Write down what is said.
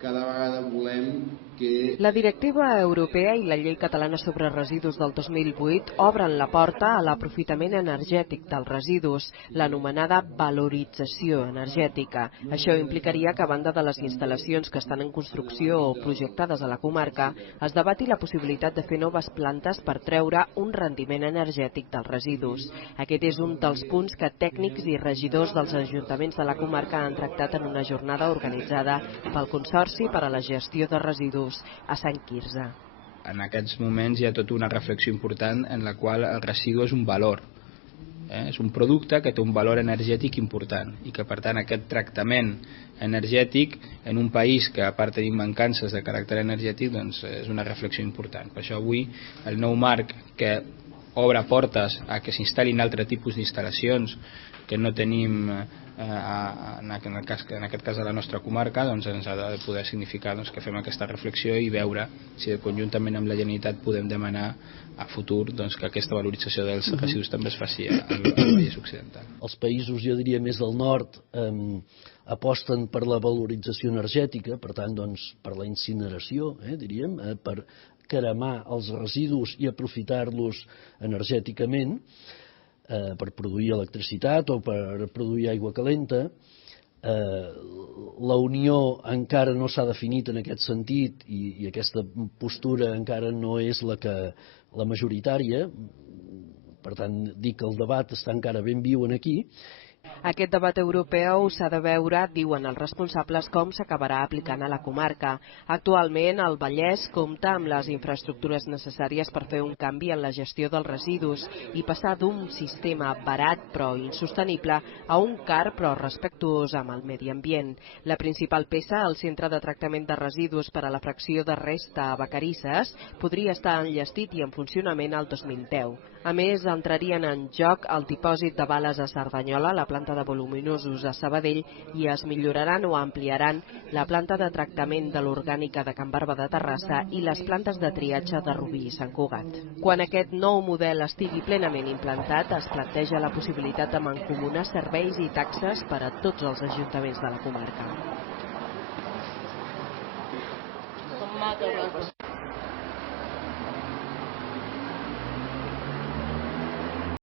cada vegada volem que... La directiva europea i la llei catalana sobre residus del 2008 obren la porta a l'aprofitament energètic dels residus, l'anomenada valorització energètica. Això implicaria que, a banda de les instal·lacions que estan en construcció o projectades a la comarca, es debati la possibilitat de fer noves plantes per treure un rendiment energètic dels residus. Aquest és un dels punts que tècnics i regidors dels ajuntaments de la comarca han tractat en una jornada organitzada pel Consorci per a la Gestió de Residus a Sant Quirze. En aquests moments hi ha tota una reflexió important en la qual el residu és un valor. És un producte que té un valor energètic important i que, per tant, aquest tractament energètic en un país que, a part tenim mancances de caràcter energètic, doncs és una reflexió important. Per això avui el nou marc que obre portes a que s'instal·lin altres tipus d'instal·lacions que no tenim en aquest cas a la nostra comarca, doncs ens ha de poder significar que fem aquesta reflexió i veure si conjuntament amb la Generalitat podem demanar a futur que aquesta valorització dels residus també es faci al Vallès Occidental. Els països, jo diria, més del nord aposten per la valorització energètica, per tant, per la incineració, diríem, per cremar els residus i aprofitar-los energèticament, per produir electricitat o per produir aigua calenta. La Unió encara no s'ha definit en aquest sentit i aquesta postura encara no és la majoritària. Per tant, dic que el debat està encara ben viu aquí. Aquest debat europeu s'ha de veure, diuen els responsables, com s'acabarà aplicant a la comarca. Actualment, el Vallès compta amb les infraestructures necessàries per fer un canvi en la gestió dels residus i passar d'un sistema barat però insostenible a un car però respectuós amb el medi ambient. La principal peça, el centre de tractament de residus per a la fracció de resta a Vacarisses, podria estar enllestit i en funcionament el 2010. A més, entrarien en joc el dipòsit de bales a Cerdanyola, la planta de voluminosos a Sabadell i es milloraran o ampliaran la planta de tractament de l'orgànica de Can Barba de Terrassa i les plantes de triatge de Rubí i Sant Cugat. Quan aquest nou model estigui plenament implantat, es planteja la possibilitat de mancomunar serveis i taxes per a tots els ajuntaments de la comarca.